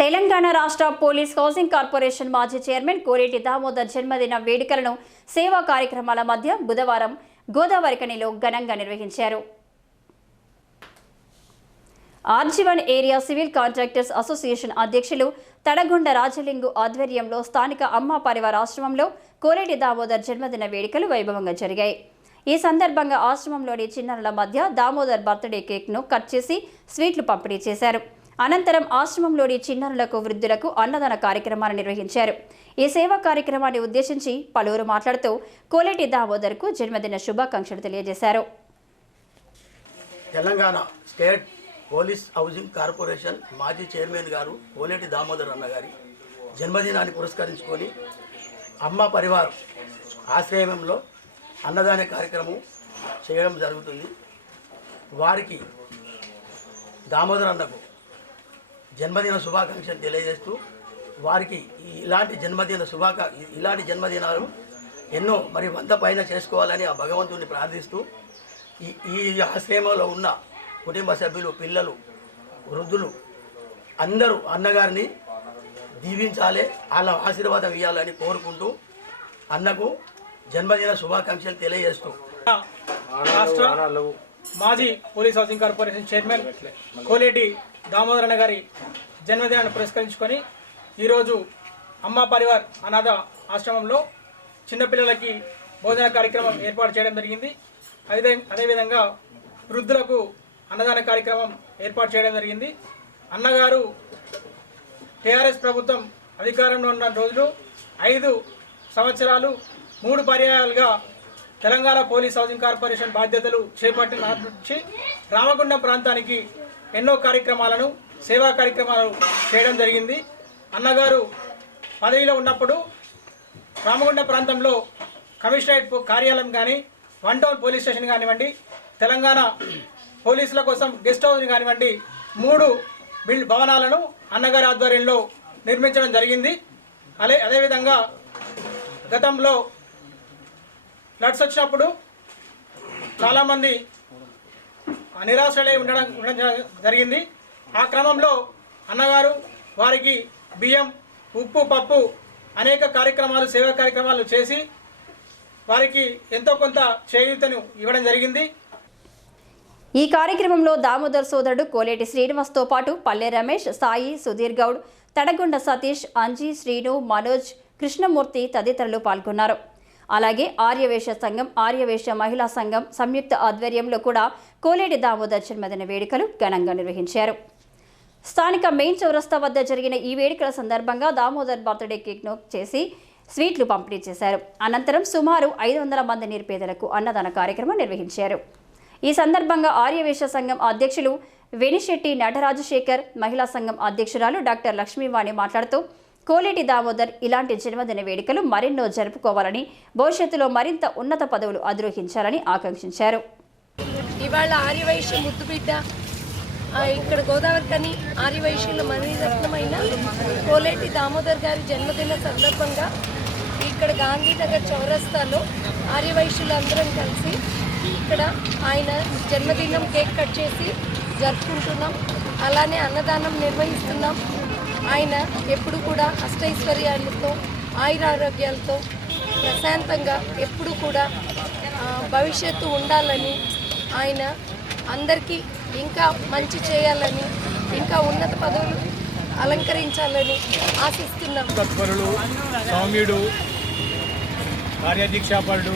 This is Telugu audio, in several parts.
తెలంగాణ రాష్ట్ర పోలీస్ హౌసింగ్ కార్పొరేషన్ మాజీ చైర్మన్ కోరేటి దామోదర్ జన్మదిన వేడుకలను సేవా కార్యక్రమాల మధ్య బుధవారం గోదావరికనిలో ఘనంగా నిర్వహించారు. R G one area civil contractors association అధ్యక్షులు తడగొండ రాజలింగు ఆధ్వర్యంలో స్థానిక అమ్మ పరివార ఆశ్రమంలో కోరేటి దామోదర్ జన్మదిన వేడుకలు వైభవంగా జరిగాయి. ఈ సందర్భంగా ఆశ్రమంలోని చిన్నారుల మధ్య దామోదర్ బర్త్డే కేక్ను కట్ చేసి స్వీట్లు పంపిణీ చేశారు. అనంతరం ఆశ్రమంలోని చిన్నారులకు వృద్ధులకు అన్నదాన కార్యక్రమాలు నిర్వహించారు. ఈ సేవా కార్యక్రమాన్ని ఉద్దేశించి పలువురు మాట్లాడుతూ కోలేటి దామోదర్కు జన్మదిన శుభాకాంక్షలు తెలియజేశారు. Telangana state police housing corporation మాజీ చైర్మన్ గారు కోలేటి దామోదర్ అన్న గారి జన్మదినాన్ని పురస్కరించుకొని అమ్మ పరివారం ఆశ్రయంలో అన్నదాన కార్యక్రమం చేయడం జరుగుతుంది. వారికి దామోదర్ అన్నకు జన్మదిన శుభాకాంక్షలు తెలియజేస్తూ వారికి ఈ- ఇలాంటి జన్మదిన శుభాకా ఇలాంటి జన్మదినాలు ఎన్నో మరి వంద పైన చేసుకోవాలని ఆ భగవంతుని ప్రార్థిస్తూ ఈ ఈ ఆశ్రమంలో ఉన్న కుటుంబ సభ్యులు పిల్లలు వృద్ధులు అందరూ అన్నగారిని దీవించాలి వాళ్ళ ఆశీర్వాదం ఇవ్వాలని కోరుకుంటూ అన్నకు జన్మదిన శుభాకాంక్షలు తెలియజేస్తూ. రాష్ట్ర మాజీ police housing corporation chairman Koleti దామోదరణ గారి జన్మదినాన్ని పురస్కరించుకొని ఈరోజు అమ్మ పరివార్ అనాథ ఆశ్రమంలో చిన్నపిల్లలకి భోజన కార్యక్రమం ఏర్పాటు చేయడం జరిగింది. అదే అదేవిధంగా వృద్ధులకు అన్నదాన కార్యక్రమం ఏర్పాటు చేయడం జరిగింది. అన్నగారు టీఆర్ఎస్ ప్రభుత్వం అధికారంలో ఉన్న రోజులు ఐదు సంవత్సరాలు మూడు పర్యాయాలుగా తెలంగాణ పోలీస్ హౌసింగ్ కార్పొరేషన్ బాధ్యతలు చేపట్టిన నుంచి రామగుండం ప్రాంతానికి ఎన్నో కార్యక్రమాలను సేవా కార్యక్రమాలు చేయడం జరిగింది. అన్నగారు పదవిలో ఉన్నప్పుడు రామగుండ ప్రాంతంలో కమిషనరేట్ కార్యాలయం కానీ వన్ టౌన్ పోలీస్ స్టేషన్ కానివ్వండి తెలంగాణ పోలీసుల కోసం గెస్ట్ హౌస్ని కానివ్వండి మూడు బిల్డ్ భవనాలను అన్నగారి ఆధ్వర్యంలో నిర్మించడం జరిగింది. అదే అదేవిధంగా గతంలో ఫ్లడ్స్ వచ్చినప్పుడు చాలామంది నిరాశలై ఉండడం ఉండడం జరిగింది. ఆ క్రమంలో అన్నగారు వారికి బియ్యం ఉప్పు పప్పు అనేక కార్యక్రమాలు సేవా కార్యక్రమాలు చేసి వారికి ఎంతో కొంత చేయూతను ఇవ్వడం జరిగింది. ఈ కార్యక్రమంలో దామోదర్ సోదరుడు కోలేటి శ్రీనివాస్తో పాటు పల్లె రమేష్ సాయి సుధీర్ గౌడ్ తడగొండ సతీష్ అంజీ శ్రీను మనోజ్ కృష్ణమూర్తి తదితరులు పాల్గొన్నారు. అలాగే ఆర్యవేశ సంఘం ఆర్యవేశ మహిళా సంఘం సంయుక్త ఆధ్వర్యంలో కూడా కోలేటి దామోదర్ జన్మదిన వేడుకలు ఘనంగా నిర్వహించారు. స్థానిక మెయిన్ చౌరస్తా వద్ద జరిగిన ఈ వేడుకల సందర్భంగా దామోదర్ బర్త్డే కేక్ను చేసి స్వీట్లు పంపిణీ చేశారు. అనంతరం సుమారు ఐదు వందల మంది నిరుపేదలకు అన్నదాన కార్యక్రమం నిర్వహించారు. ఈ సందర్భంగా ఆర్యవేశ సంఘం అధ్యక్షులు వెనిశెట్టి నటరాజశేఖర్ మహిళా సంఘం అధ్యక్షురాలు డాక్టర్ లక్ష్మీవాణి మాట్లాడుతూ కోలేటి దామోదర్ ఇలాంటి జన్మదిన వేడుకలు మరెన్నో జరుపుకోవాలని భవిష్యత్తులో మరింత ఉన్నత పదవులు అధిరోహించాలని ఆకాంక్షించారు. ఇవాళ ఆర్యవైశ్య ముద్దుబిడ్డ ఇక్కడ గోదావరి కని ఆర్యవైశ్యుల మణిరత్నమైన కోలేటి దామోదర్ గారి జన్మదిన సందర్భంగా ఇక్కడ గాంధీనగర్ చౌరస్తాలో ఆర్యవైశ్యులందరం కలిసి ఇక్కడ ఆయన జన్మదినం కేక్ కట్ చేసి జరుపుకుంటున్నాం. అలానే అన్నదానం నిర్వహిస్తున్నాం. ఆయన ఎప్పుడు కూడా అష్టైశ్వర్యాలతో ఆయురారోగ్యాలతో ప్రశాంతంగా ఎప్పుడు కూడా భవిష్యత్తు ఉండాలని ఆయన అందరికీ ఇంకా మంచి చేయాలని ఇంకా ఉన్నత పదవులు అలంకరించాలని ఆశిస్తున్నాం. తత్పరులు సౌమ్యుడు కార్యదీక్షాపరుడు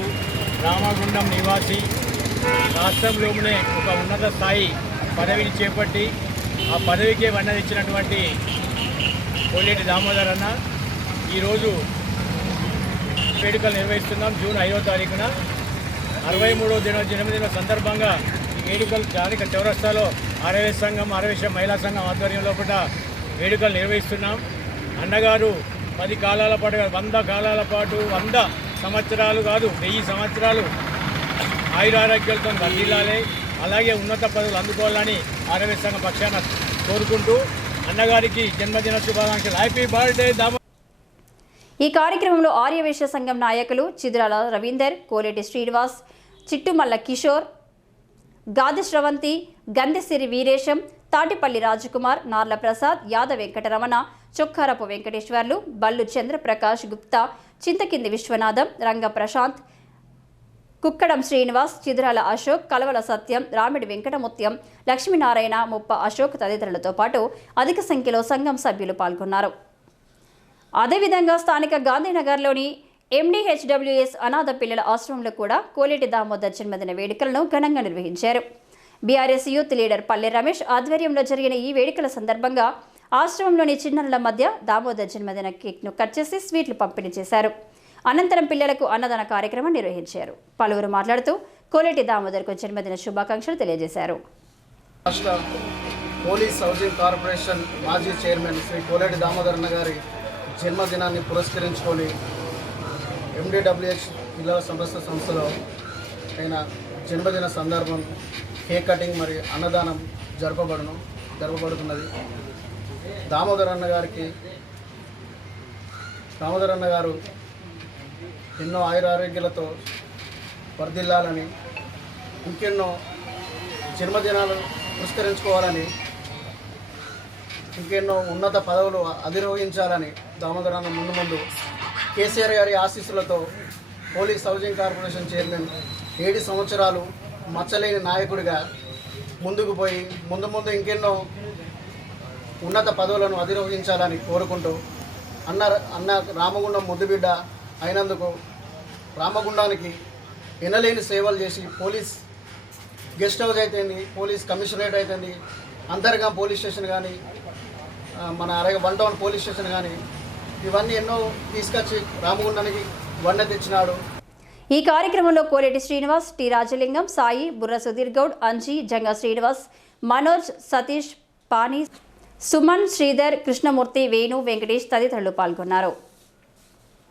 రామగుండం నివాసి రాష్ట్రంలోనే ఒక ఉన్నత స్థాయి పదవిని చేపట్టి ఆ పదవికే వన్నదిచ్చినటువంటి కోలేటి దామోదర్ అన్న ఈరోజు వేడుకలు నిర్వహిస్తున్నాం. జూన్ ఐదో తారీఖున అరవై మూడో దిన జన్మదిన సందర్భంగా వేడుకలు స్థానిక చౌరస్తాలో ఆర్యవేశ సంఘం ఆర్యవేశ మహిళా సంఘం ఆధ్వర్యంలో కూడా వేడుకలు నిర్వహిస్తున్నాం. అన్నగారు పది కాలాల పాటు కాదు, వంద కాలాల పాటు వంద సంవత్సరాలు కాదు వెయ్యి సంవత్సరాలు ఆయురారోగ్యాలతో వర్ధిల్లాలి అలాగే ఉన్నత పదవులు అందుకోవాలని ఆర్యవేశ సంఘం పక్షాన కోరుకుంటూ అన్నగారికి జన్మదిన శుభాకాంక్షలు. హ్యాపీ బర్త్డే దామ ఈ కార్యక్రమంలో ఆర్యవేశ సంఘం నాయకులు చిద్రాల రవీందర్ కోలేటి శ్రీనివాస్ చిట్టుమల్ల కిషోర్ గాది శ్రవంతి గంధసిరి వీరేశం తాటిపల్లి రాజకుమార్ నార్ల ప్రసాద్ యాదవ్ వెంకటరమణ చొక్కారపు వెంకటేశ్వర్లు బల్లు చంద్రప్రకాష్ గుప్తా చింతకింది విశ్వనాథం రంగ ప్రశాంత్ కుక్కడం శ్రీనివాస్ చిదురాల అశోక్ కలవల సత్యం రామిడి వెంకటముత్యం లక్ష్మీనారాయణ ముప్ప అశోక్ తదితరులతో పాటు అధిక సంఖ్యలో సంఘం సభ్యులు పాల్గొన్నారు. అదేవిధంగా స్థానిక గాంధీనగర్లోని ఎండిహెచ్డబ్ల్యూఎస్ అనాథ పిల్లల ఆశ్రమంలో కూడా కోలేటి దామోదర్ జన్మదిన వేడుకలను ఘనంగా నిర్వహించారు. బీఆర్ఎస్ యూత్ లీడర్ పల్లె రమేష్ ఆధ్వర్యంలో జరిగిన ఈ వేడుకల సందర్భంగా ఆశ్రమంలోని చిన్నారుల మధ్య దామోదర్ జన్మదిన కేక్ను కట్ చేసి స్వీట్లు పంపిణీ చేశారు. అనంతరం పిల్లలకు అన్నదాన కార్యక్రమం నిర్వహించారు. పలువురు మాట్లాడుతూ కోలేటి దామోదర్కు జన్మదిన శుభాకాంక్షలు తెలియజేశారు. రాష్ట్ర పోలీస్ హౌసింగ్ కార్పొరేషన్ మాజీ చైర్మన్ శ్రీ కోలేటి దామోదరన్న గారి జన్మదినాన్ని పురస్కరించుకొని ఎండిడబ్ల్యూహెచ్ పిల్లల సంస్థ సంస్థలో అయిన జన్మదిన సందర్భం కేక్ కటింగ్ మరియు అన్నదానం జరపబడును జరపబడుతున్నది. దామోదరన్న గారికి దామోదరన్న గారు ఎన్నో ఆయురారోగ్యాలతో వర్ధిల్లాలని ఇంకెన్నో జన్మదినాలు పురస్కరించుకోవాలని ఇంకెన్నో ఉన్నత పదవులు అధిరోహించాలని దామోదరాన్న ముందు ముందు కేసీఆర్ గారి ఆశీస్సులతో పోలీస్ హౌసింగ్ కార్పొరేషన్ చైర్మన్ ఏడు సంవత్సరాలు మచ్చలేని నాయకుడిగా ముందుకు పోయి ముందు ముందు ఇంకెన్నో ఉన్నత పదవులను అధిరోహించాలని కోరుకుంటూ అన్న అన్న రామగుండం ముద్దుబిడ్డ అయినందుకు రామగుండానికి ఎనలేని సేవలు చేసి పోలీస్ గెస్ట్ హౌస్ అయితేంది పోలీస్ కమిషనరేట్ అయితేంది అంతర్గా పోలీస్ స్టేషన్ కానీ మన అరగ వన్ టౌన్ పోలీస్ స్టేషన్ కానీ ఇవన్నీ ఎన్నో తీసుకొచ్చి రామగుండానికి వండ తెచ్చినాడు. ఈ కార్యక్రమంలో కోలేటి శ్రీనివాస్ టి రాజలింగం సాయి బుర్ర సుధీర్ గౌడ్ అంజీ జంగా శ్రీనివాస్ మనోజ్ సతీష్ పాని సుమన్ శ్రీధర్ కృష్ణమూర్తి వేణు వెంకటేష్ తదితరులు పాల్గొన్నారు.